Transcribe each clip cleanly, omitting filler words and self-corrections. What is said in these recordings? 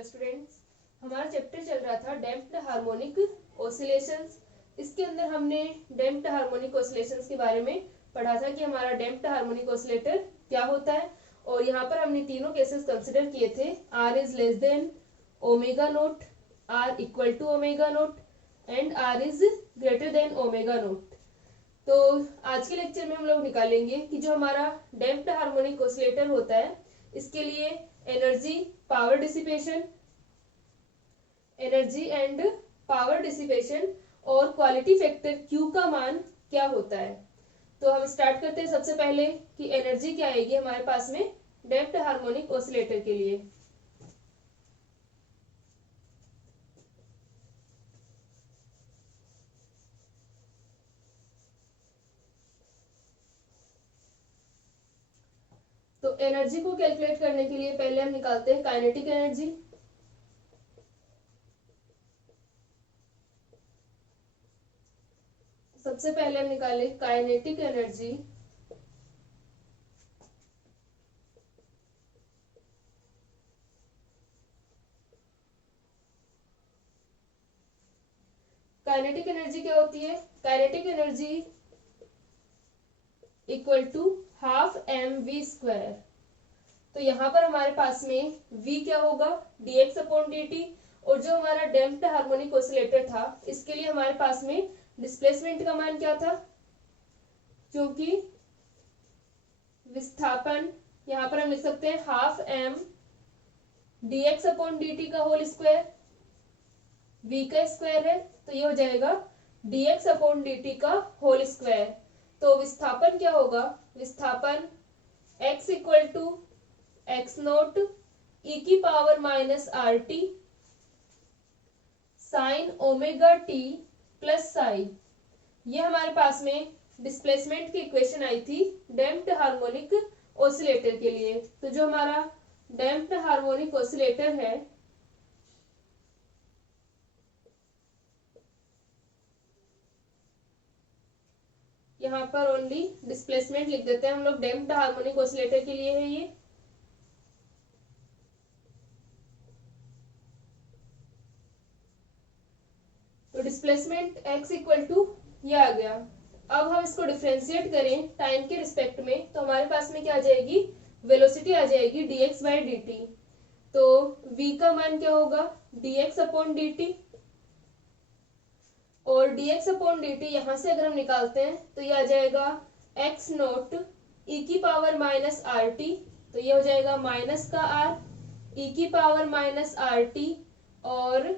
Hello students, हमारा chapter चल रहा था डैम्प्ड हार्मोनिक ऑसिलेशंस। इसके अंदर हमने डैम्प्ड हार्मोनिक ऑसिलेशंस के बारे में पढ़ा था कि हमारा डैम्प्ड हार्मोनिक ऑसिलेटर क्या होता है। और यहाँ पर हमने तीनों केसेस कंसिडर किए थे, R is less than omega naught, R equal to omega naught and R is greater than omega naught. तो आज के लेक्चर में हम लोग निकालेंगे कि जो हमारा डैम्प्ड हार्मोनिक ऑसिलेटर होता है इसके लिए एनर्जी एंड पावर डिसिपेशन और क्वालिटी फैक्टर Q का मान क्या होता है। तो हम स्टार्ट करते हैं सबसे पहले कि एनर्जी क्या आएगी हमारे पास में डैम्प्ड हार्मोनिक ऑसिलेटर के लिए। तो एनर्जी को कैलकुलेट करने के लिए पहले हम निकालते हैं काइनेटिक एनर्जी। सबसे पहले हम निकाले काइनेटिक एनर्जी। काइनेटिक एनर्जी क्या होती है? Kinetic energy equal to half mv²। तो यहाँ पर हमारे पास में v क्या होगा? dx/dt। और जो हमारा डैम्प्ड हार्मोनिक ऑसिलेटर था इसके लिए हमारे पास में डिस्प्लेसमेंट का मान क्या था? क्योंकि विस्थापन यहाँ पर हम लिख सकते हैं हाफ m dx/dt का होल स्क्वायर, v का स्क्वायर है तो ये हो जाएगा dx/dt का होल स्क्वायर। तो विस्थापन क्या होगा? विस्थापन x equal to x naught e की power minus RT sine omega T plus psi. ये हमारे पास में डिस्प्लेसमेंट की इक्वेशन आई थी डैम्प्ड हार्मोनिक ऑसिलेटर के लिए। तो जो हमारा डैम्प्ड हार्मोनिक ऑसिलेटर है यहाँ पर ओनली डिस्प्लेसमेंट लिख देते हैं हम लोग, डैम्प्ड हार्मोनिक ऑसिलेटर के लिए है ये। तो डिस्प्लेसमेंट x इक्वल टू ये आ गया। अब हम इसको डिफरेंशिएट करें टाइम के रिस्पेक्ट में तो हमारे पास में क्या आ जाएगी? वेलोसिटी आ जाएगी dx/dt। तो v का मान क्या होगा? dx/dt। और dx/dt यहाँ से अगर हम निकालते हैं तो ये आ जाएगा x नोट e की पावर माइनस RT। तो ये हो जाएगा माइनस का r e की पावर माइनस RT और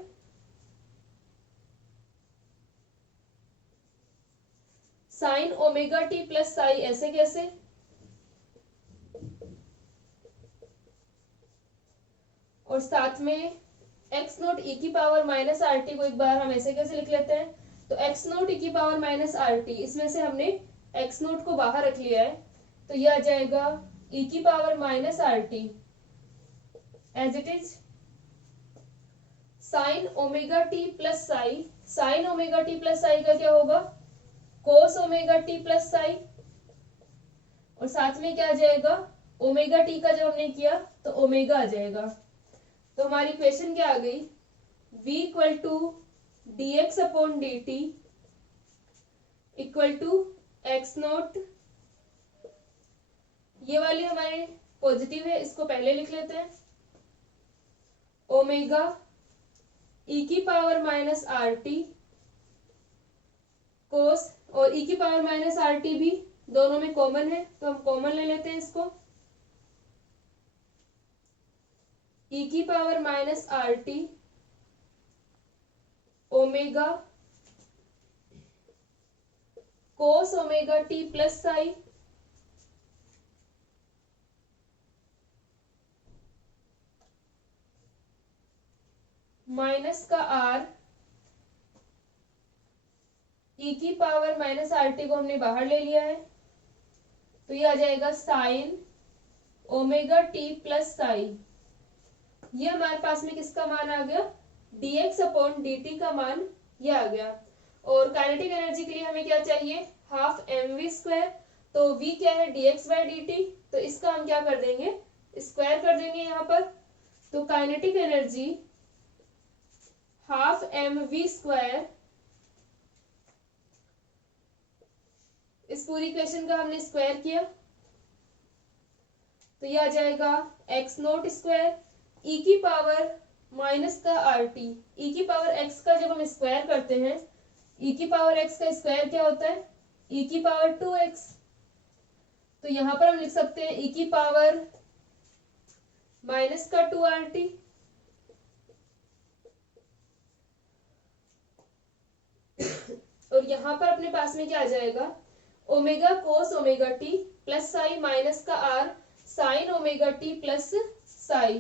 sine omega T plus Sai. ऐसे कैसे? और साथ में x नोट e की पावर माइनस RT को एक बार हम ऐसे कैसे लिख लेते हैं? तो x नोट e की पावर माइनस RT, इसमें से हमने x नोट को बाहर रख लिया है तो ये आ जाएगा e की power minus RT as it is sine omega T plus psi. Sine omega T plus psi का क्या होगा? Cos omega T plus psi. और साथ में क्या आ जाएगा? ओमेगा टी का जब हमने किया तो ओमेगा आ जाएगा। तो हमारी इक्वेशन क्या आ गई? v equal to dx/dt equal to x naught. ये वाली हमारी पॉजिटिव है, इसको पहले लिख लेते हैं, ओमेगा e की पावर माइनस RT कोस, और e की पावर माइनस RT भी दोनों में कॉमन है तो हम कॉमन ले लेते हैं इसको। e की power minus RT omega cos omega T plus psi minus का r e की पावर माइनस RT को हमने बाहर ले लिया है तो ये आ जाएगा sign omega T plus psi. ये हमारे पास में किसका मान आ गया? dx/dt का मान ये आ गया। और काइनेटिक एनर्जी के लिए हमें क्या चाहिए? Half mv²। तो v क्या है? dx/dt। तो इसका हम क्या कर देंगे? स्क्वायर कर देंगे यहाँ पर। तो काइनेटिक एनर्जी हाफ mv², इस पूरी इक्वेशन का हमने स्क्वायर किया तो ये आ जाएगा x0² e की पावर माइनस का RT। e की पावर x का जब हम स्क्वायर करते हैं, e की पावर x का स्क्वायर क्या होता है, e की पावर 2x। तो यहां पर हम लिख सकते हैं e की पावर माइनस का 2RT। और यहां पर अपने पास में क्या आ जाएगा, omega cos omega T plus psi minus का r sign omega T plus Sai.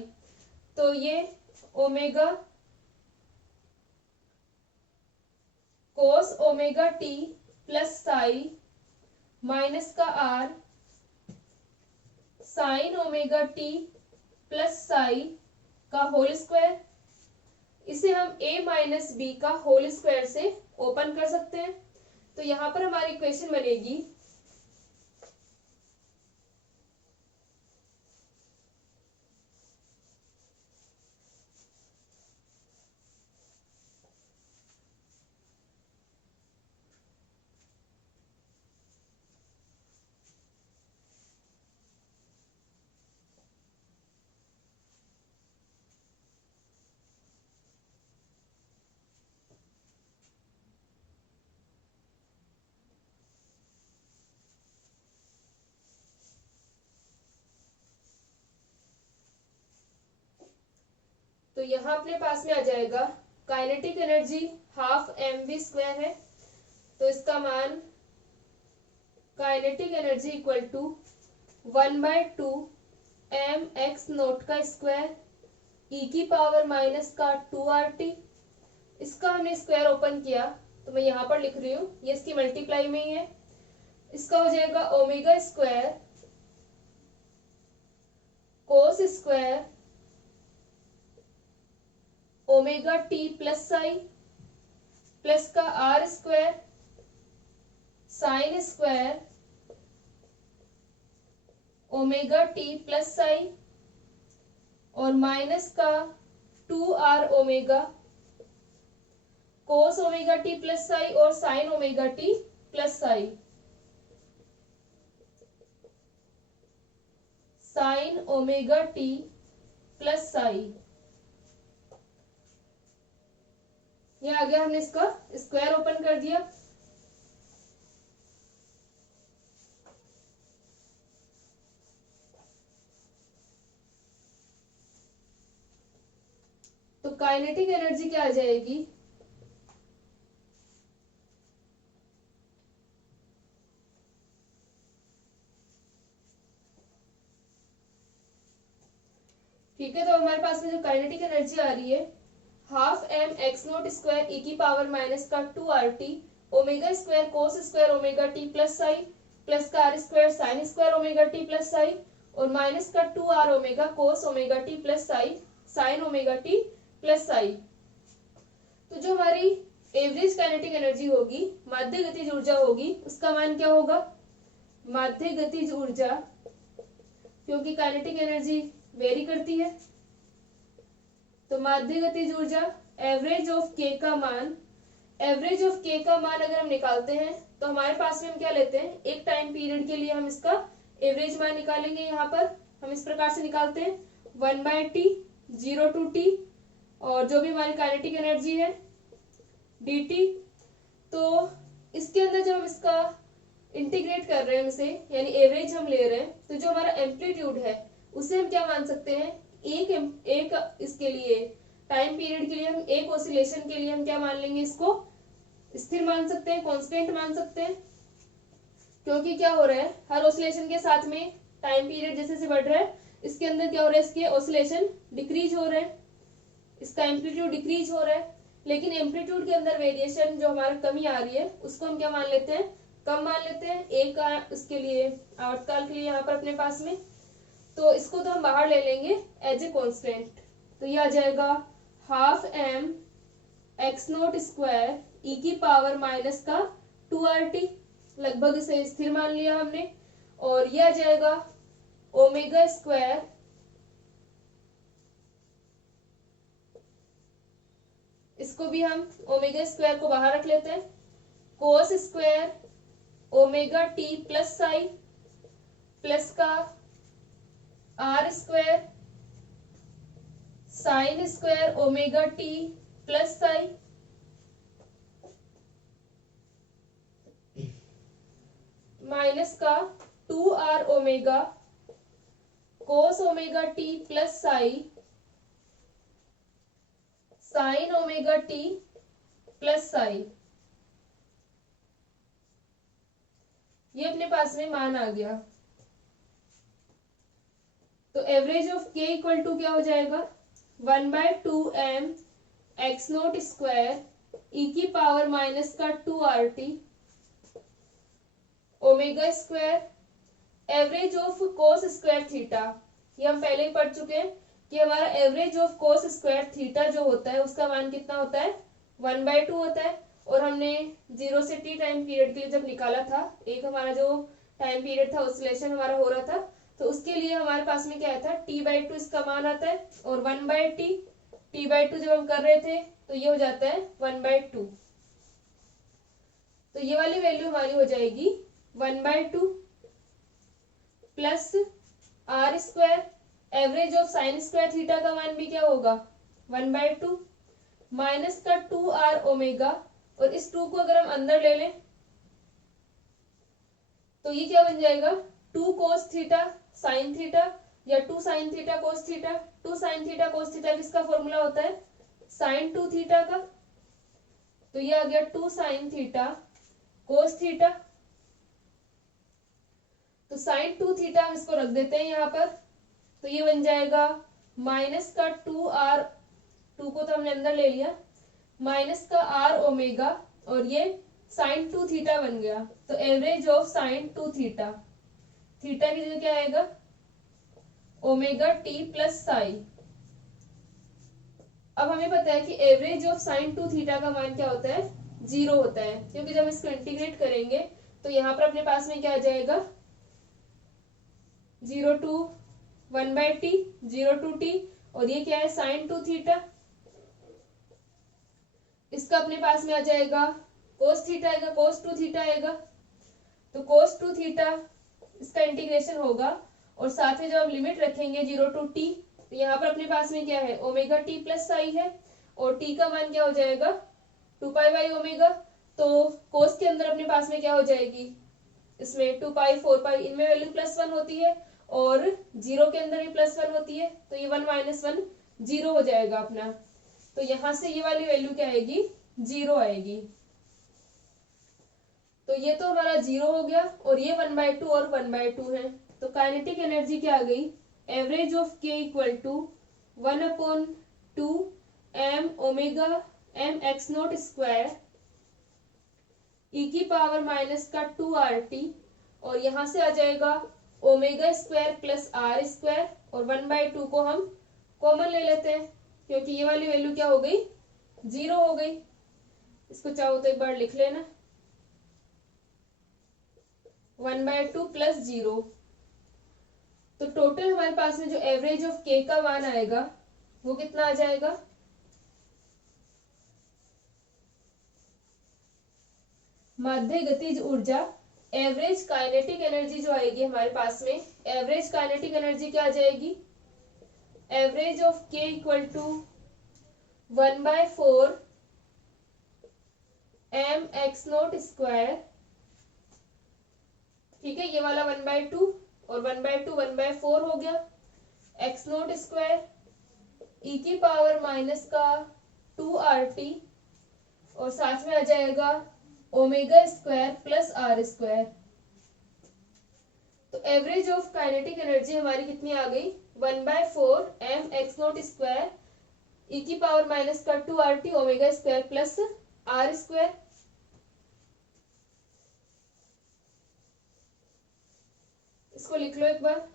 तो ये omega cos omega T plus psi minus का r sign omega T plus psi का होल स्क्वायर। इसे हम a माइनस बी का होल स्क्वायर से open कर सकते हैं। तो यहां पर हमारी इक्वेशन बनेगी तो यहाँ अपने पास में आ जाएगा काइनेटिक एनर्जी हाफ mv² है। तो इसका मान kinetic energy equal to 1/2 mx0 का स्क्वायर e की पावर माइनस का 2RT। इसका हमने स्क्वायर ओपन किया तो मैं यहाँ पर लिख रही हूँ, ये इसकी मल्टीप्लाई में ही है। इसका हो जाएगा omega square cos square omega T plus psi plus का r square sine square omega T plus psi और माइनस का 2r omega cos omega T plus psi और sine omega T plus psi sine omega T plus psi. ये आ गया, हमने इसका square open कर दिया। तो काइनेटिक एनर्जी क्या आ जाएगी, ठीक है। तो हमारे पास में जो काइनेटिक एनर्जी आ रही है हाफ mx0² e की पावर माइनस का 2RT omega square cos square omega T plus psi plus का r square sine square omega T plus psi और माइनस का 2r omega cos omega T plus psi sine omega T plus Sai. तो जो हमारी average kinetic energy होगी, माध्य गतिज ऊर्जा होगी, उसका मान क्या होगा, माध्य गतिज ऊर्जा, क्योंकि काइनेटिक एनर्जी वेरी करती है। तो माध्य गतिज ऊर्जा एवरेज ऑफ k का मान, एवरेज ऑफ k का मान अगर हम निकालते हैं तो हमारे पास में हम क्या लेते हैं, एक टाइम पीरियड के लिए हम इसका एवरेज मान निकालेंगे। यहाँ पर हम इस प्रकार से निकालते हैं 1/t 0 to t और जो भी हमारी काइनेटिक एनर्जी है dt। तो इसके अंदर जब हम इसका इंटीग्रेट कर रहे हैं इसे, यानी एवरेज हम ले रहे हैं, तो जो हमारा एम्पलीट्यूड है उसे हम क्या मान सकते हैं, एक इसके लिए टाइम पीरियड के लिए हम एक ऑसिलेशन के लिए हम क्या मान लेंगे, इसको स्थिर मान सकते हैं, कांस्टेंट मान सकते हैं। क्योंकि क्या हो रहा है, हर ऑसिलेशन के साथ में टाइम पीरियड जैसे से बढ़ रहा है, इसके अंदर क्या हो रहा है, इसके ऑसिलेशन डिक्रीज हो रहे हैं, इसका एम्पलीट्यूड डिक्रीज हो रहा है। लेकिन एम्पलीट्यूड के अंदर वेरिएशन जो हमारा कमी आ रही है उसको हम क्या मान लेते हैं, कम मान लेते हैं एक इसके लिए आवर्तकाल के लिए यहाँ पर अपने पास में। तो इसको तो हम बाहर ले लेंगे एज ए कांस्टेंट। तो ये आ जाएगा हाफ mx0² e की पावर माइनस का 2RT, लगभग इसे स्थिर मान लिया हमने। और यह आ जाएगा ओमेगा स्क्वायर इसको भी हम ओमेगा स्क्वायर को बाहर रख लेते हैं, cos square omega T plus psi plus का R square sine square omega T plus psi minus का 2r omega cos omega T plus psi sine omega T plus psi. ये अपने पास में मान आ गया। तो average of k equal to क्या हो जाएगा, 1/2m x naught square e की पावर माइनस का 2RT omega square average of cos square theta. ये हम पहले ही पढ़ चुके हैं कि हमारा average of cos square theta जो होता है उसका मान कितना होता है, 1/2 होता है। और हमने 0 से t टाइम पीरियड के लिए जब निकाला था, एक हमारा जो टाइम पीरियड था ऑसिलेशन हमारा हो रहा था, तो उसके लिए हमारे पास में क्या आया था, t/2 इसका मान आता है और 1/t t/2 जब हम कर रहे थे तो ये हो जाता है 1/2। तो ये वाली वैल्यू हमारी हो जाएगी 1/2 plus R square average of sine square theta का मान भी क्या होगा 1/2 माइनस का 2r ओमेगा, और इस 2 को अगर हम अंदर ले लें तो ये क्या बन जाएगा 2 कोस थीटा साइन थीटा या 2 sine theta cos theta. 2 sine theta cos theta किसका फॉर्मूला होता है, साइन 2 थीटा का। तो ये आ गया 2 साइन थीटा कोस थीटा। तो साइन 2 थीटा हम इसको रख देते हैं यहाँ पर, तो ये बन जाएगा माइनस का 2r, 2 को तो हमने अंदर ले लिया, माइनस का r ओमेगा, और ये साइन 2 थीटा बन गया। तो average of sign 2 theta, theta की जगह क्या आएगा ओमेगा टी प्लस साई। अब हमें पता है कि एवरेज ऑफ साइन 2 थीटा का मान क्या होता है, 0 होता है, क्योंकि जब इसको इंटीग्रेट करेंगे तो यहाँ पर अपने पास में क्या आ जाएगा 0 to 1/t 0 to t, और ये क्या है साइन 2 थीटा, इसका अपने पास में आ जाएगा कोस थीटा आएगा, कोस 2 थीटा आएगा। तो कोस 2 थीटा इसका इंटीग्रेशन होगा, और साथ में जब हम लिमिट रखेंगे 0 to t, तो यहाँ पर अपने पास में क्या है ओमेगा टी प्लस साई है, और t का मान क्या हो जाएगा 2π ओमेगा। तो कोस के अंदर अपने पास में क्या हो जाएगी, इसमें 2π 4π इनमें वैल्यू +1 होती है, और 0 के अंदर भी +1 होती है, तो ये 1 - 1 0 हो जाएगा अपना। तो यहाँ से ये वाली वैल्यू क्या आएगी 0 आएगी। तो ये तो हमारा 0 हो गया, और ये 1/2 और 1/2 है। तो काइनेटिक एनर्जी क्या आ गई, average of k equal to 1/2 m omega m x naught square e की पावर माइनस का 2RT, और यहाँ से आ जाएगा omega square plus R square, और 1/2 को हम कॉमन ले लेते हैं क्योंकि ये वाली वैल्यू क्या हो गई 0 हो गई। इसको चाहो तो एक बार लिख लेना 1/2 प्लस 0। तो टोटल हमारे पास में जो एवरेज ऑफ k का मान आएगा वो कितना आ जाएगा, माध्य गतिज ऊर्जा एवरेज काइनेटिक एनर्जी जो आएगी हमारे पास में, एवरेज काइनेटिक एनर्जी क्या आ जाएगी, average of k equal to 1/4 m x naught square. ठीक है, ये वाला 1/2 और 1/2 1/4 हो गया, एक्स नोट स्क्वायर ई की पावर माइनस का 2RT, और साथ में आ जाएगा omega square plus R square. तो एवरेज ऑफ काइनेटिक एनर्जी हमारी कितनी आ गई 1/4 m x naught square e की पावर माइनस का 2RT omega square plus R square. इसको लिख लो एक बार,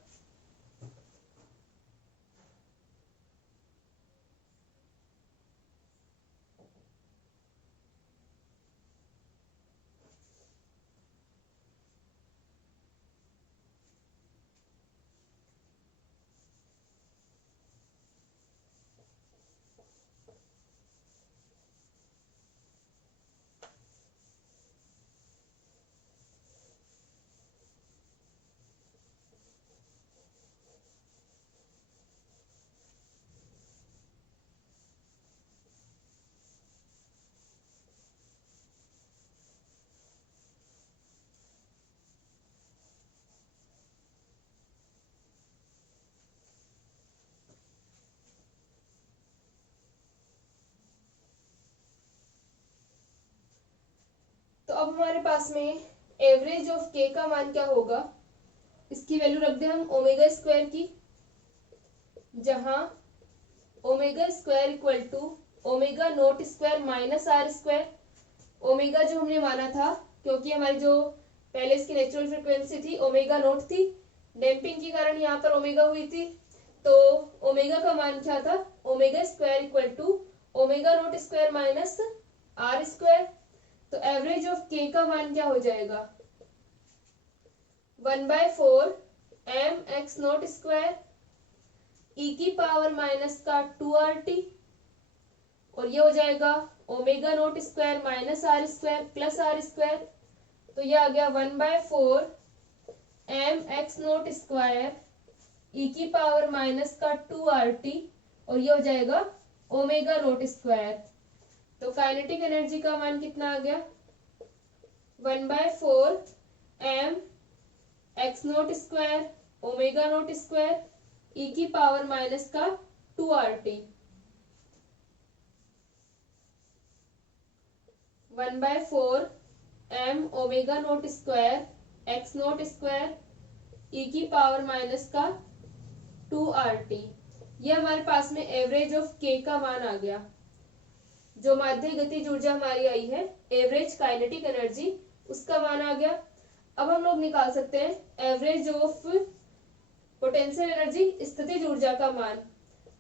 अब हमारे पास में एवरेज ऑफ के का मान क्या होगा, इसकी वैल्यू रख दें हम ओमेगा स्क्वायर की, जहां omega square equal to omega naught square minus R square. Omega जो हमने माना था, क्योंकि हमारी जो पहले इसकी नेचुरल फ्रीक्वेंसी थी ओमेगा नॉट थी, डैम्पिंग के कारण यहाँ पर ओमेगा हुई थी, तो ओमेगा का मान क्या था, omega square equal to omega naught square minus R square. तो एवरेज ऑफ के का मान क्या हो जाएगा, 1/4 m x naught square e की पावर माइनस का 2RT, और ये हो जाएगा omega naught square minus R square plus R square. तो ये आ गया 1/4 m x naught square e की पावर माइनस का 2RT, और ये हो जाएगा ओमेगा नॉट स्क्वायर। तो काइनेटिक एनर्जी का मान कितना आ गया, 1/4 m x naught square omega naught square e की पावर माइनस का 2RT, 1/4 m omega naught square x naught square e की पावर माइनस का 2RT। ये हमारे पास में एवरेज ऑफ के का मान आ गया। जो माध्य गतिज ऊर्जा हमारी आई है, एवरेज काइनेटिक एनर्जी, उसका मान आ गया। अब हम लोग निकाल सकते हैं एवरेज ऑफ पोटेंशियल एनर्जी, स्थितिज ऊर्जा का मान।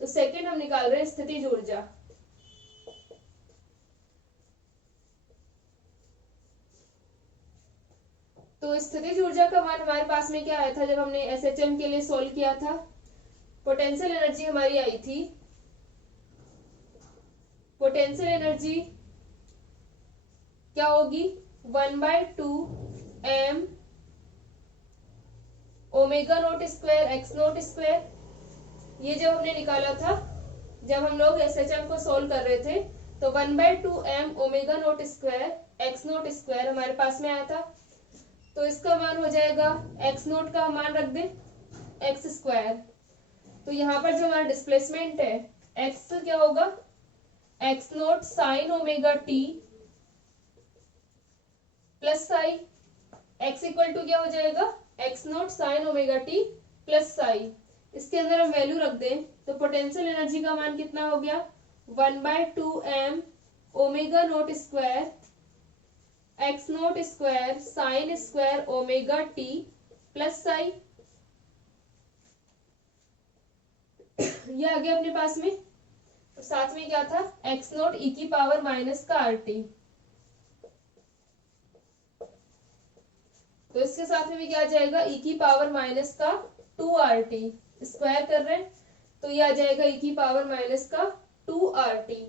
तो सेकंड हम निकाल रहे हैं स्थितिज ऊर्जा। तो स्थितिज ऊर्जा का मान हमारे पास में क्या आया था जब हमने एसएचएम के लिए सोल्व किया था, पोटेंशियल एनर्जी हमारी आई थी, पोटेंशियल एनर्जी क्या होगी, 1/2 m omega naught square x naught square. ये जब हमने निकाला था, जब हम लोग एसएचएम को सोल्व कर रहे थे, तो 1/2 m omega naught square x naught square हमारे पास में आया था। तो इसका मान हो जाएगा, एक्स नॉट का मान रख दें एक्स स्क्वायर। तो यहाँ पर जो हमारा डिस्प्लेसमेंट है, एक्स क्या होगा, x naught sine omega T plus psi, x equal to क्या हो जाएगा, x naught sine omega T plus psi. इसके अंदर हम वैल्यू रख दें तो पोटेंशियल एनर्जी का मान कितना हो गया, 1/2 m omega naught square x naught square sine square omega T plus psi. ये आ गया अपने पास में। और साथ में क्या था, एक्स नॉट ई की पावर माइनस का RT। तो इसके साथ में भी क्या आ जाएगा, ई की पावर माइनस का 2RT, स्क्वायर कर रहे हैं तो ये आ जाएगा ई की पावर माइनस का 2RT।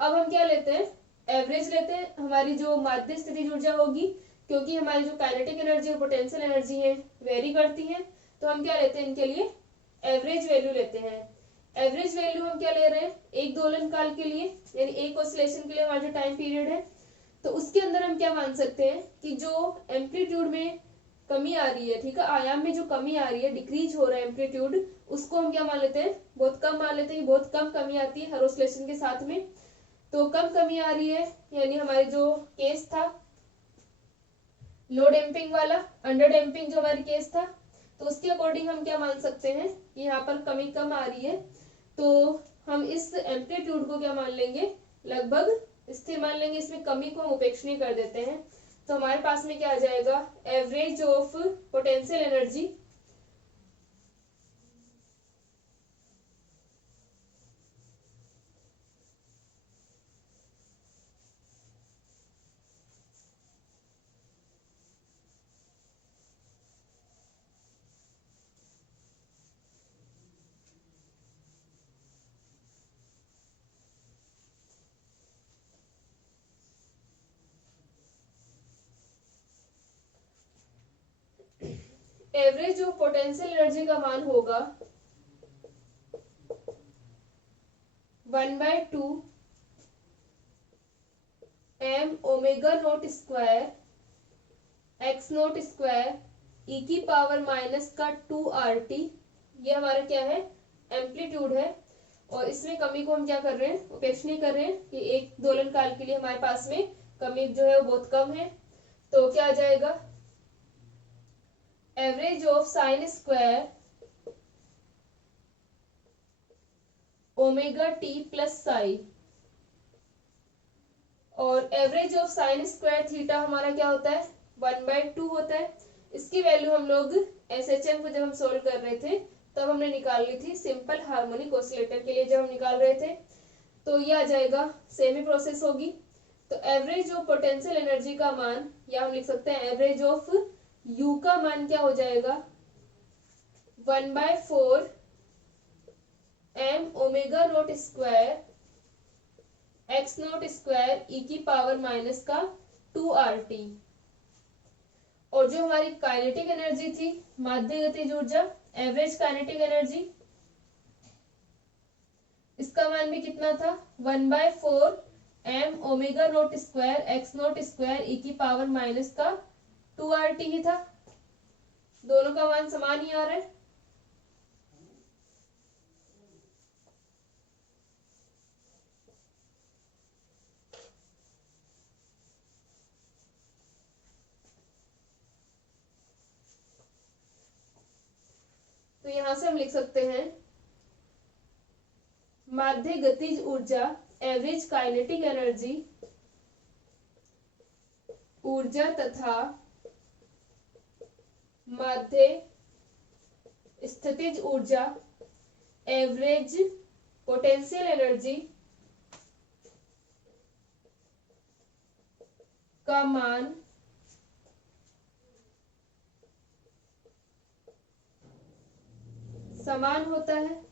अब हम क्या लेते हैं, एवरेज लेते हैं। हमारी जो माध्य स्थितिज ऊर्जा होगी, क्योंकि हमारी जो काइनेटिक एनर्जी और पोटेंशियल एनर्जी है वेरी करती हैं, तो हम क्या लेते हैं, इनके लिए एवरेज वैल्यू लेते हैं। एवरेज वैल्यू हम क्या ले रहे हैं, एक दोलन काल के लिए, यानी एक ऑसिलेशन के लिए हमारा जो टाइम पीरियड है, तो उसके अंदर हम क्या मान सकते हैं कि जो एम्पलीट्यूड में कमी आ रही है, ठीक है, आयाम में जो कमी आ रही है, डिक्रीज हो रहा है एम्पलीट्यूड, उसको हम क्या मान लेते हैं, बहुत कम मान लेते हैं। बहुत कम कमी आती है हर ऑसिलेशन के साथ में, तो कम कमी आ रही है, यानी हमारे जो केस था लो डैम्पिंग वाला, अंडर डैम्पिंग जो हमारी केस था, तो उसके अकॉर्डिंग हम क्या मान सकते हैं कि यहाँ पर कमी कम आ रही है, तो हम इस एम्पलीट्यूड को क्या मान लेंगे, लगभग स्थिर मान लेंगे, इसमें कमी को हम उपेक्षणीय कर देते हैं। तो हमारे पास में क्या आ जाएगा, average of potential energy average of potential energy का मान होगा 1/2 m omega naught square x naught square e की पावर माइनस का 2RT। ये हमारा क्या है, एम्पलीट्यूड है, और इसमें कमी को हम क्या कर रहे हैं, उपेक्षणीय कर रहे हैं कि एक दोलन काल के लिए हमारे पास में कमी जो है वो बहुत कम है। तो क्या आ जाएगा, average of sine square omega T plus psi, और average of sine square theta हमारा क्या होता है, 1/2 होता है। इसकी वैल्यू हम लोग एसएचएम को जब हम सोल्व कर रहे थे तब हमने निकाल ली थी सिंपल हार्मोनिक ऑसिलेटर के लिए जब हम निकाल रहे थे। तो ये आ जाएगा, सेम ही प्रोसेस होगी। तो एवरेज ऑफ पोटेंशियल एनर्जी का मान, या हम लिख सकते हैं एवरेज ऑफ यू का मान क्या हो जाएगा, 1/4 m omega naught square x naught square e की पावर माइनस का 2RT। और जो हमारी काइनेटिक एनर्जी थी, माध्य गतिज ऊर्जा, एवरेज काइनेटिक एनर्जी, इसका मान भी कितना था, 1/4 m omega naught square x naught square e की पावर माइनस का 2RT ही था। दोनों का मान समान ही आ रहा है। तो यहां से हम लिख सकते हैं माध्य गतिज ऊर्जा, एवरेज काइनेटिक एनर्जी, ऊर्जा तथा माध्य स्थितिज ऊर्जा, एवरेज पोटेंशियल एनर्जी का मान समान होता है।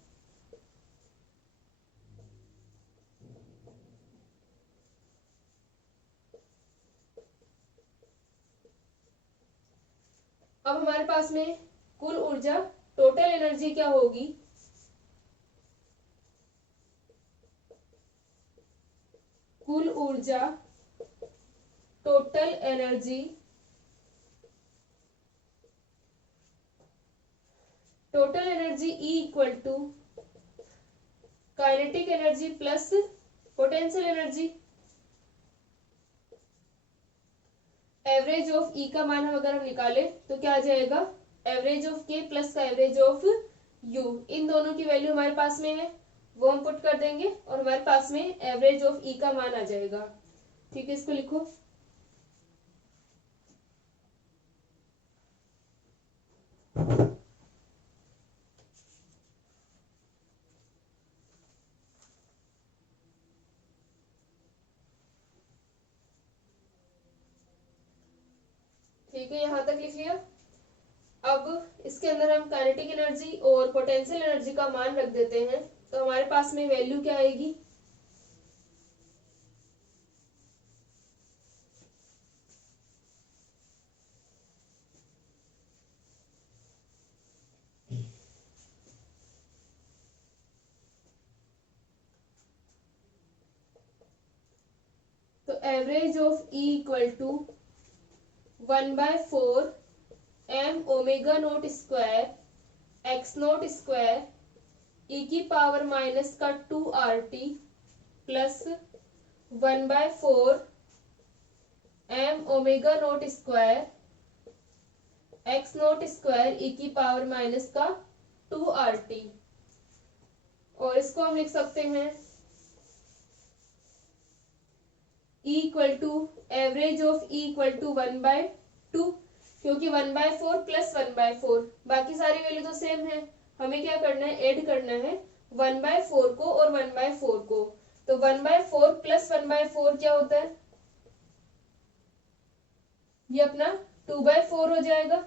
अब हमारे पास में कुल ऊर्जा, टोटल एनर्जी क्या होगी, कुल ऊर्जा total energy, total energy E equal to kinetic energy plus potential energy. Average of E का मान हम अगर हम निकाले तो क्या आ जाएगा, एवरेज ऑफ K प्लस का एवरेज ऑफ U, इन दोनों की वैल्यू हमारे पास में है, वो हम पुट कर देंगे और हमारे पास में एवरेज ऑफ E का मान आ जाएगा। ठीक है, इसको लिखो। ठीक है, यहां तक लिख लिया। अब इसके अंदर हम काइनेटिक एनर्जी और पोटेंशियल एनर्जी का मान रख देते हैं, तो हमारे पास में वैल्यू क्या आएगी, तो average of E equal to 1/4 m omega naught square x naught square e की पावर माइनस का 2RT plus 1/4 m omega naught square x naught square e की पावर माइनस का 2RT। और इसको हम लिख सकते हैं E equal to average of E equal to 1/2, क्योंकि 1/4 प्लस 1/4, बाकी सारी वैल्यू तो सेम है, हमें क्या करना है, ऐड करना है 1/4 को और 1/4 को। तो 1/4 प्लस 1/4 क्या होता है, ये अपना 2/4 हो जाएगा।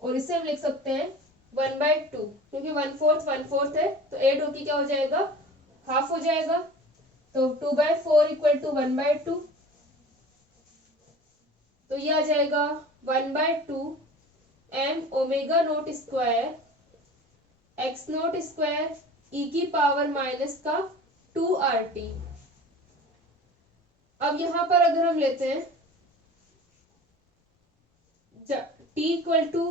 और इसे हम लिख सकते हैं 1/2, क्योंकि 1/4 है तो ऐड होके क्या हो जाएगा, हाफ हो जाएगा। तो 2/4 इक्वल टू 1/2, तो ये आ जाएगा 1/2 m omega naught square x naught square e की पावर माइनस का 2RT। अब यहां पर अगर हम लेते हैं T equal to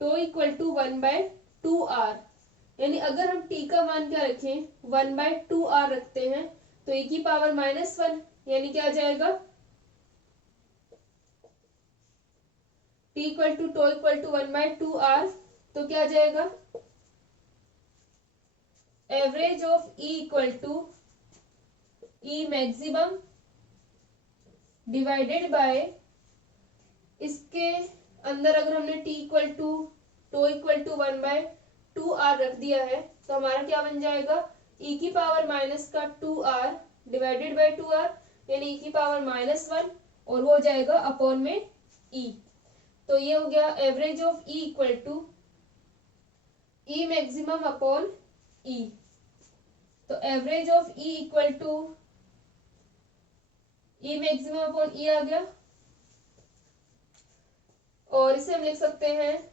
tau equal to 1/2R, यानी अगर हम T का मान क्या रखें, 1/2R रखते हैं, तो E की पावर -1, यानी क्या आ जाएगा T equal to tau equal to 1/2R, तो क्या आ जाएगा, average of E equal to E maximum divided by, इसके अंदर अगर हमने T equal to tau equal to 1/2R रख दिया है तो हमारा क्या बन जाएगा, e की पावर माइनस का 2R डिवाइडेड बाय 2R, यानी e की पावर -1, और वो हो जाएगा अपॉन में e। तो ये हो गया average of E equal to E maximum upon E। तो average of E equal to E maximum upon E आ गया, और इसे हम लिख सकते हैं,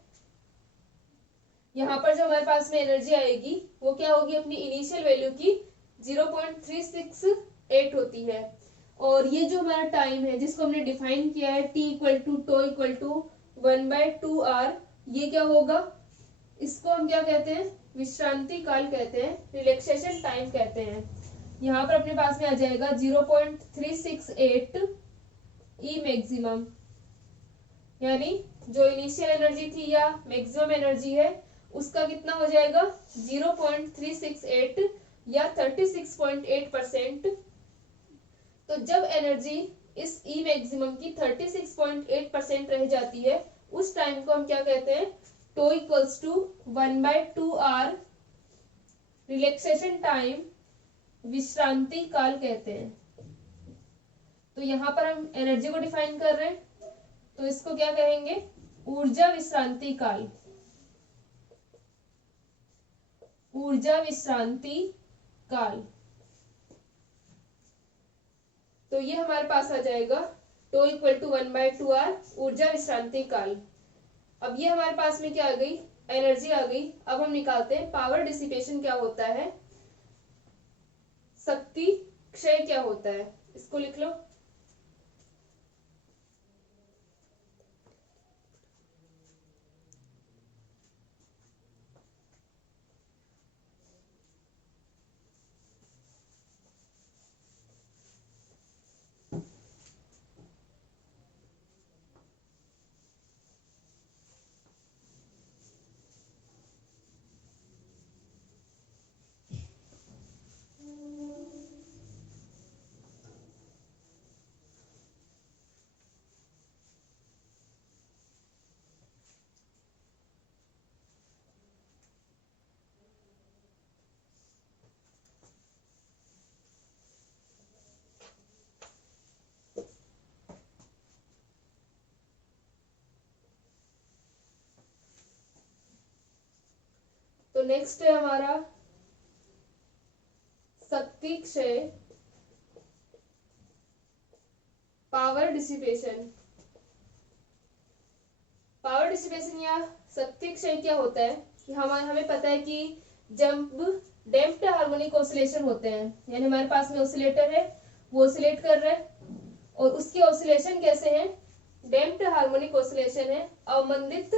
यहाँ पर जो हमारे पास में एनर्जी आएगी वो क्या होगी, अपनी इनिशियल वैल्यू की 0.368 होती है। और ये जो हमारा टाइम है जिसको हमने डिफाइन किया है T equal to tau equal to 1/2R, ये क्या होगा, इसको हम क्या कहते हैं, विश्रांति काल कहते हैं, रिलैक्सेशन टाइम कहते हैं। यहाँ पर अपने पास में आ जाएगा 0.368 E मैक्सिमम, यानी जो इनिशियल एनर्जी थी या मैक्सिमम एनर्जी है उसका कितना हो जाएगा 0.368 या 36.8%। तो जब एनर्जी इस E मैक्सिमम की 36.8% रह जाती है उस टाइम को हम क्या कहते हैं, tau equals to 1/2R relaxation time, विश्रांति काल कहते हैं। तो यहाँ पर हम एनर्जी को डिफाइन कर रहे हैं तो इसको क्या कहेंगे, ऊर्जा विश्रांति काल, ऊर्जा विश्रांति काल। तो ये हमारे पास आ जाएगा टो इक्वल टू 1/2R ऊर्जा विश्रांति काल। अब ये हमारे पास में क्या आ गई, एनर्जी आ गई। अब हम निकालते हैं पावर डिसिपेशन क्या होता है, शक्ति क्षय क्या होता है, इसको लिख लो। तो नेक्स्ट है हमारा शक्ति क्षय, पावर डिसिपेशन। पावर डिसिपेशन या शक्ति क्षय क्या होता है, हमें पता है कि जब डैम्प्ड हार्मोनिक ऑसिलेशन होते हैं, यानी हमारे पास में ऑसिलेटर है, वो ऑसिलेट कर रहा है और उसके ऑसिलेशन कैसे हैं, डैम्प्ड हार्मोनिक ऑसिलेशन है, अवमंदित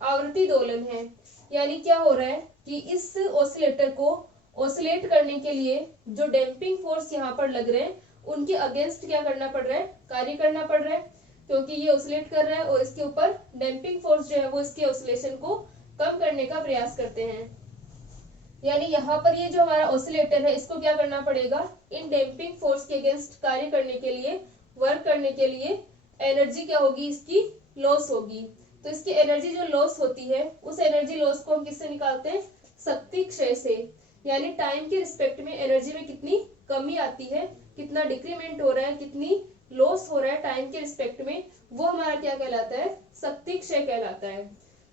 आवृत्ति दोलन है। यानी क्या हो रहा है कि इस ऑसिलेटर को ऑसिलेट करने के लिए जो डैम्पिंग फोर्स यहाँ पर लग रहे हैं उनके अगेंस्ट क्या करना पड़ रहा है, कार्य करना पड़ रहा है, क्योंकि ये ऑसिलेट कर रहा है और इसके ऊपर डैम्पिंग फोर्स जो है वो इसके ऑसिलेशन को कम करने का प्रयास करते हैं। यानी यहाँ पर ये जो हमारा ऑसिलेटर है इसको क्या करना पड़ेगा, इन डैम्पिंग फोर्स के अगेंस्ट कार्य करने के लिए, वर्क करने के लिए एनर्जी क्या होगी, इसकी लॉस होगी। तो इसकी एनर्जी जो लॉस होती है उस एनर्जी लॉस को हम किससे निकालते हैं, शक्ति क्षय से। यानी टाइम के रिस्पेक्ट में एनर्जी में कितनी कमी आती है, कितना डिक्रीमेंट हो रहा है, कितनी लॉस हो रहा है टाइम के रिस्पेक्ट में, वो हमारा क्या कहलाता है, शक्ति क्षय कहलाता है।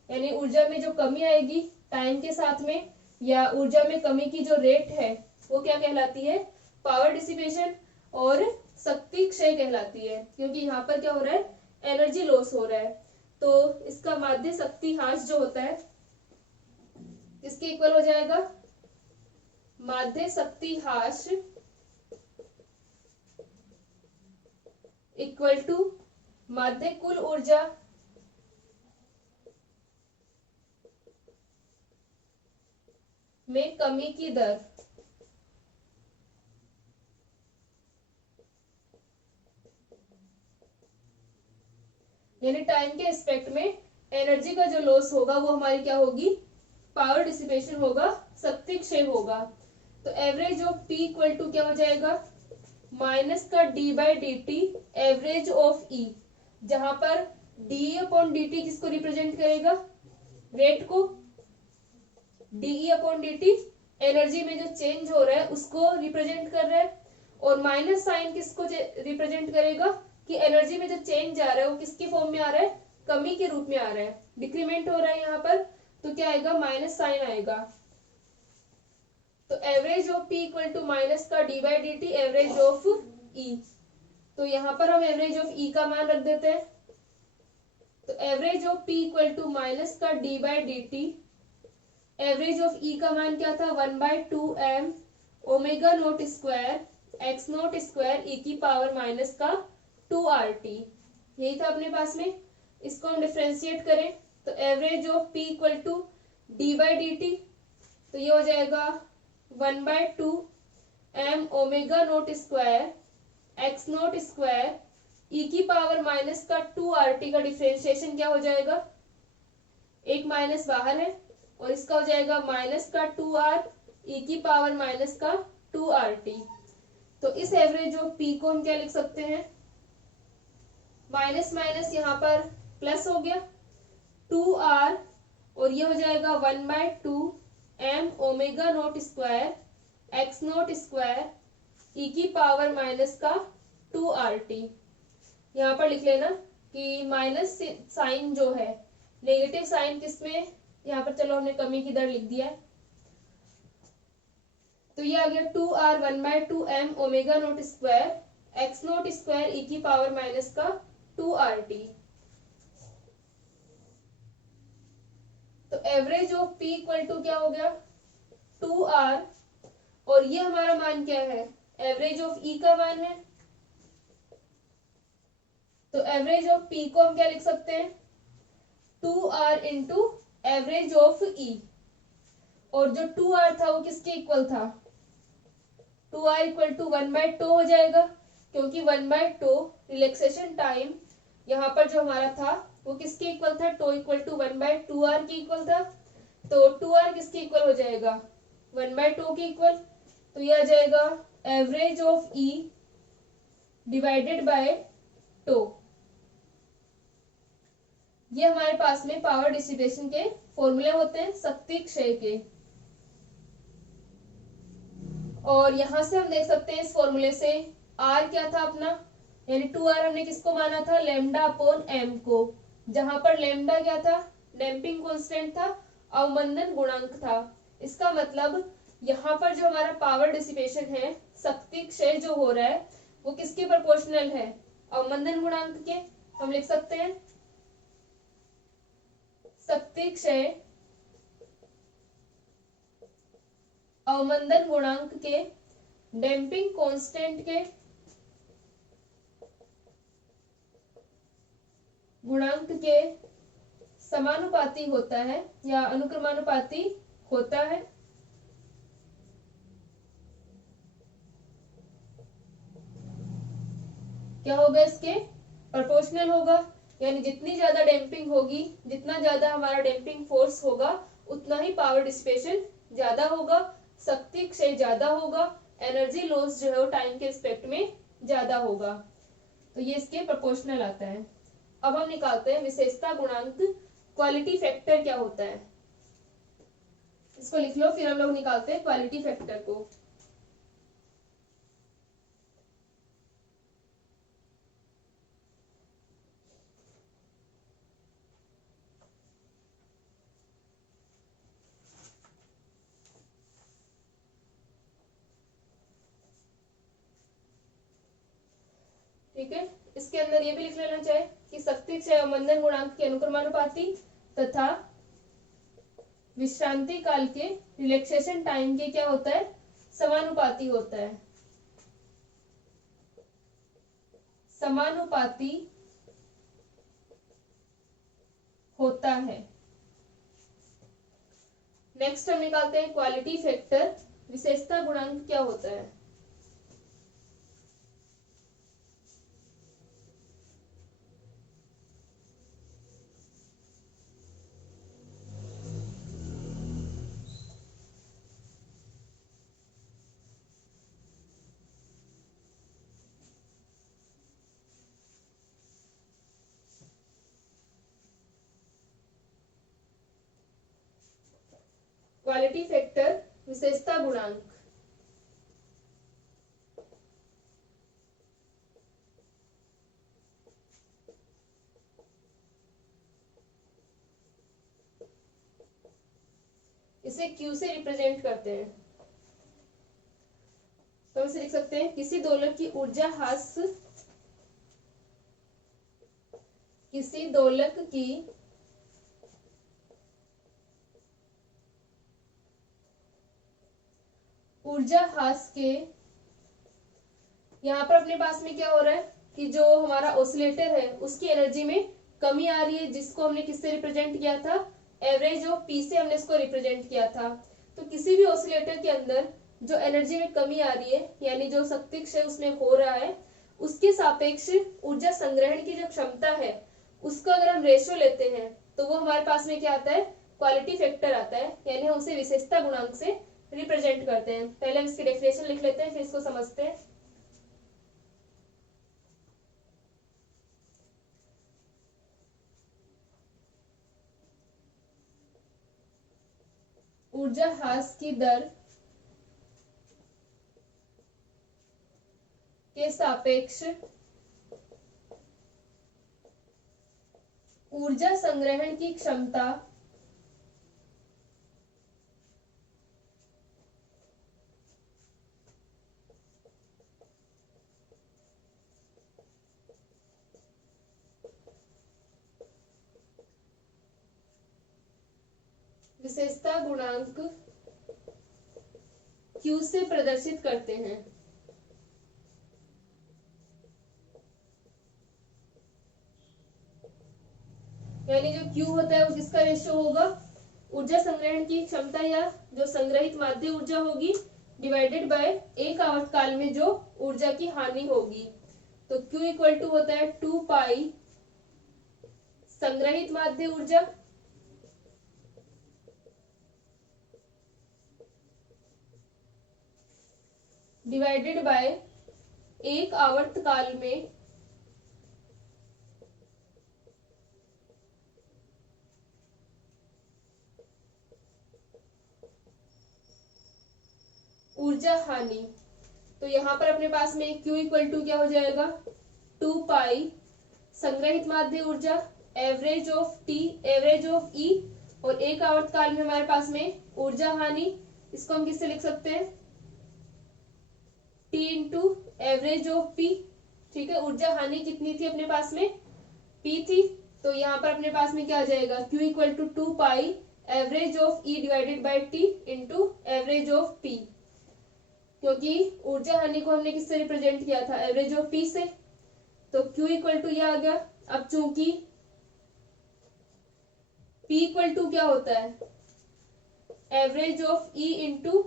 यानी ऊर्जा में जो कमी आएगी टाइम के साथ में, या ऊर्जा में कमी की जो रेट है वो क्या कहलाती है, पावर डिसिपेशन और शक्ति क्षय कहलाती है। क्योंकि यहाँ पर क्या हो रहा है, एनर्जी लॉस हो रहा है। तो इसका माध्य शक्ति ह्रास जो होता है इसके इक्वल हो जाएगा माध्य शक्ति ह्रास इक्वल टू माध्य कुल ऊर्जा में कमी की दर। यानी टाइम के एस्पेक्ट में एनर्जी का जो लॉस होगा वो हमारी क्या होगी, पावर डिसिपेशन होगा, शक्ति क्षय होगा। तो average of P equal to क्या हो जाएगा, माइनस का d by d t average of E, जहां पर डी अपॉन डी टी किसको रिप्रेजेंट करेगा, रेट को, d E upon d t energy में जो चेंज हो रहा है उसको रिप्रेजेंट कर रहा है, और माइनस साइन किसको रिप्रेजेंट करेगा कि एनर्जी में जो चेंज आ रहा है वो किसके फॉर्म में आ रहा है, कमी के रूप में आ रहा है, डिक्रीमेंट हो रहा है यहाँ पर, तो क्या आएगा, माइनस साइन आएगा। तो average of P equal to minus का d by d t average of E, तो यहाँ पर हम एवरेज ऑफ ई का मान रख देते हैं। तो average of P equal to minus का d by d t average of E का मान क्या था, 1/2m omega naught square x naught square e की पावर माइनस का 2RT, यही था अपने पास में। इसको हम डिफरेंशिएट करें तो average of P equal to d by d t, तो ये हो जाएगा 1/2m omega naught square x naught square e की पावर माइनस का 2RT का डिफरेंशिएशन क्या हो जाएगा, एक माइनस बाहर है, और इसका हो जाएगा माइनस का 2R ई की पावर माइनस का 2RT। तो इस एवरेज ऑफ पी को हम क्या लिख सकते हैं, माइनस माइनस यहाँ पर प्लस हो गया 2R, और ये हो जाएगा 1/2m omega naught square x naught square e की पावर माइनस का 2RT। यहाँ पर लिख लेना कि माइनस साइन जो है, नेगेटिव साइन किसमें, यहाँ पर चलो हमने कमी की दर लिख दिया है, तो ये आ गया 2R 1/2m omega naught square x naught square e की पावर माइनस का 2RT। तो average of P equal to क्या हो गया, 2R, और ये हमारा मान क्या है, एवरेज ऑफ ई का मान है। तो एवरेज ऑफ पी को हम क्या लिख सकते हैं, 2R इंटू एवरेज ऑफ ई, और जो 2R था वो किसके इक्वल था, 2R इक्वल टू 1/2 हो जाएगा, क्योंकि 1/2 रिलैक्सेशन टाइम यहाँ पर जो हमारा था वो किसके इक्वल था, टो इक्वल टू 1/2R के इक्वल था। तो 2R किसके इक्वल हो जाएगा, 1/2 के इक्वल, तो यह आ जाएगा average of E divided by tau. ये हमारे पास में पावर डिसिपेशन के फॉर्मूले होते हैं, शक्ति क्षय के, और यहां से हम देख सकते हैं इस फॉर्मूले से R क्या था अपना, यानी 2R हमने किसको माना था, लैम्डा अपॉन m को, जहां पर लैम्डा क्या था, डैम्पिंग कांस्टेंट था, अवमंदन गुणांक था। इसका मतलब यहाँ पर जो हमारा पावर डिसिपेशन है, शक्ति क्षय जो हो रहा है वो किसके प्रोपोर्शनल है, अवमंदन गुणांक के। हम लिख सकते हैं शक्ति क्षय अवमंदन गुणांक के डैम्पिंग कांस्टेंट के गुणांक के समानुपाती होता है या अनुक्रमानुपाती होता है। क्या होगा, इसके प्रोपोर्शनल होगा, यानी जितनी ज्यादा डैम्पिंग होगी, जितना ज्यादा हमारा डैम्पिंग फोर्स होगा, उतना ही पावर डिसिपेशन ज्यादा होगा, शक्ति क्षय ज्यादा होगा, एनर्जी लॉस जो है वो टाइम के रिस्पेक्ट में ज्यादा होगा। तो ये इसके प्रोपोर्शनल आता है। अब हम निकालते हैं विशेषता गुणांक, क्वालिटी फैक्टर क्या होता है, इसको लिख लो, फिर हम लोग निकालते हैं क्वालिटी फैक्टर को। ठीक है, इसके अंदर ये भी लिख लेना चाहिए कि शक्ति क्षय अवमंदन गुणांक के अनुक्रमानुपाती तथा विश्रांति काल के रिलैक्सेशन टाइम के क्या होता है, समानुपाती होता है, समानुपाती होता है। नेक्स्ट हम निकालते हैं क्वालिटी फैक्टर, विशेषता गुणांक क्या होता है। क्वालिटी फैक्टर विशेषता गुणांक। इसे Q से रिप्रेजेंट करते हैं। तो हम इसे लिख सकते हैं किसी दोलक की ऊर्जा ह्रास, किसी दोलक की ऊर्जा ह्रास के, यहाँ पर अपने पास में क्या हो रहा है कि जो हमारा ऑसिलेटर है उसकी एनर्जी में कमी आ रही है, जिसको हमने किससे रिप्रेजेंट किया था, एवरेज ऑफ पी से हमने इसको रिप्रेजेंट किया था। तो किसी भी ऑसिलेटर के अंदर जो एनर्जी में कमी आ रही है, यानी जो शक्ति क्षय उसमें हो रहा है, उसके सापेक्ष ऊर्जा संग्रहण की जो क्षमता है उसका अगर हम रेशियो लेते हैं तो वो हमारे पास में क्या आता है, क्वालिटी फैक्टर आता है, यानी हम उसे विशेषता गुणांक से रिप्रेजेंट करते हैं। पहले हम इसकी डेफिनेशन लिख लेते हैं, फिर इसको समझते हैं। ऊर्जा ह्रास की दर के सापेक्ष ऊर्जा संग्रहण की क्षमता विशेषता गुणांक Q से प्रदर्शित करते हैं। यानी जो Q होता है वो किसका रेशियो होगा, ऊर्जा संग्रहण की क्षमता या जो संग्रहित माध्य ऊर्जा होगी डिवाइडेड बाय एक आवर्तकाल में जो ऊर्जा की हानि होगी। तो Q इक्वल टू होता है 2 पाई संग्रहित माध्य ऊर्जा डिवाइडेड बाय एक आवर्तकाल में ऊर्जा हानि। तो यहाँ पर अपने पास में Q इक्वल टू क्या हो जाएगा, 2 पाई संग्रहित माध्य ऊर्जा average of T, average of E, और एक आवर्तकाल में हमारे पास में ऊर्जा हानि, इसको हम किससे लिख सकते हैं, T into average of P। ठीक है, ऊर्जा हानि कितनी थी अपने पास में, P थी। तो यहाँ पर अपने पास में क्या आ जाएगा, Q equal to 2 pi average of E divided by T into average of P, क्योंकि ऊर्जा हानि को हमने किससे रिप्रेजेंट किया था, एवरेज ऑफ P से। तो Q इक्वल टू यह आ गया। अब चूंकि P इक्वल टू क्या होता है, average of E into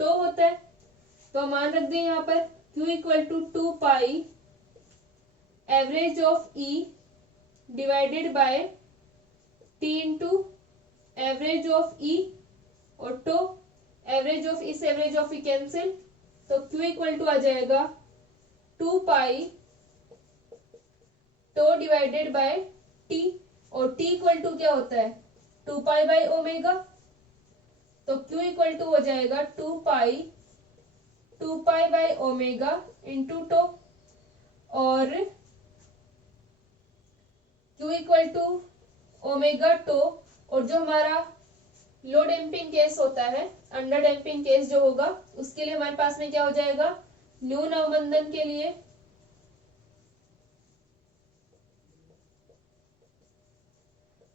tau होता है, तो मान रख दें यहाँ पर Q equal to 2 pi average of E divided by T into average of E, और टो एवरेज ऑफ E से एवरेज ऑफ E कैंसिल, तो Q इक्वल टू आ जाएगा 2 pi tau divided by T, और T इक्वल टू क्या होता है, 2 pi by omega. तो Q इक्वल टू हो जाएगा 2 pi by omega into tau, और Q equal to omega tau, और जो हमारा लो डैम्पिंग केस होता है, अंडर डैम्पिंग केस जो होगा, उसके लिए हमारे पास में क्या हो जाएगा, न्यून अवमंदन के लिए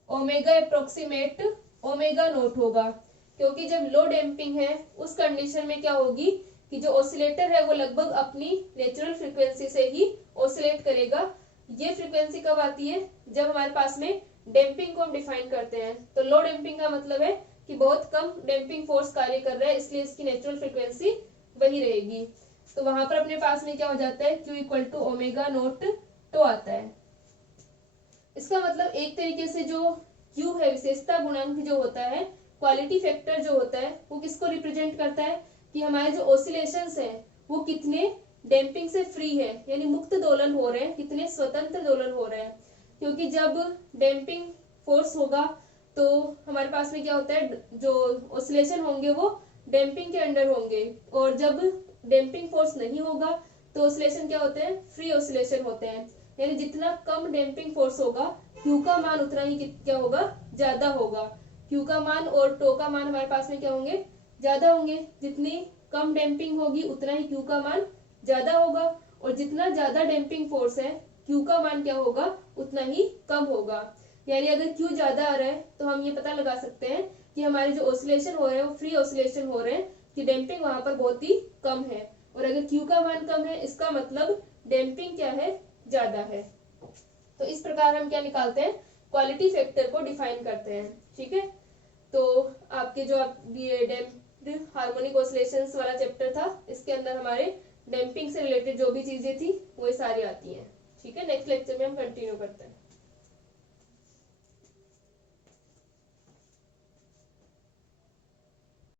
ओमेगा अप्रोक्सीमेट ओमेगा नोट होगा, क्योंकि जब लो डैम्पिंग है उस कंडीशन में क्या होगी कि जो ऑसिलेटर है वो लगभग अपनी नेचुरल फ्रीक्वेंसी से ही ऑसिलेट करेगा। ये फ्रीक्वेंसी कब आती है, जब हमारे पास में डैम्पिंग को हम डिफाइन करते हैं। तो लो डैम्पिंग का मतलब है कि बहुत कम डैम्पिंग फोर्स कार्य कर रहा है, इसलिए इसकी नेचुरल फ्रीक्वेंसी वही रहेगी। तो वहां पर अपने पास में क्या हो जाता है, Q equal to omega naught tau आता है। इसका मतलब एक तरीके से जो Q है, विशेषता गुणांक जो होता है, क्वालिटी फैक्टर जो होता है, वो किसको रिप्रेजेंट करता है कि हमारे जो ऑसिलेशंस हैं वो कितने डैम्पिंग से फ्री है, यानी मुक्त दोलन हो रहे हैं, कितने स्वतंत्र दोलन हो रहे हैं। क्योंकि जब डैम्पिंग फोर्स होगा तो हमारे पास में क्या होता है, जो ऑसिलेशन होंगे वो डैम्पिंग के अंडर होंगे, और जब डैम्पिंग फोर्स नहीं होगा तो ऑसिलेशन क्या होते हैं, फ्री ऑसिलेशन होते हैं। यानी जितना कम डैम्पिंग फोर्स होगा क्यू का मान उतना ही क्या होगा, ज्यादा होगा। क्यू का मान और टो का मान हमारे पास में क्या होंगे, ज्यादा होंगे। जितनी कम डैम्पिंग होगी उतना ही क्यू का मान ज्यादा होगा, और जितना ज्यादा डैम्पिंग फोर्स है क्यू का मान क्या होगा, उतना ही कम होगा। यानी अगर क्यू ज्यादा आ रहा है तो हम ये पता लगा सकते हैं कि हमारे जो ऑसिलेशन हो रहे हैं वो फ्री ऑसिलेशन हो रहे हैं, कि डैम्पिंग वहां पर बहुत ही कम है। और अगर क्यू का मान कम है इसका मतलब डैम्पिंग क्या है, ज्यादा है। तो इस प्रकार हम क्या निकालते हैं, क्वालिटी फैक्टर को डिफाइन करते हैं। ठीक है, तो आपके जो डैम्प्ड हार्मोनिक ऑसिलेशंस वाला चैप्टर था, इसके अंदर हमारे डैम्पिंग से रिलेटेड जो भी चीजें थी वो सारी आती हैं। ठीक है, नेक्स्ट लेक्चर में हम कंटिन्यू करते हैं।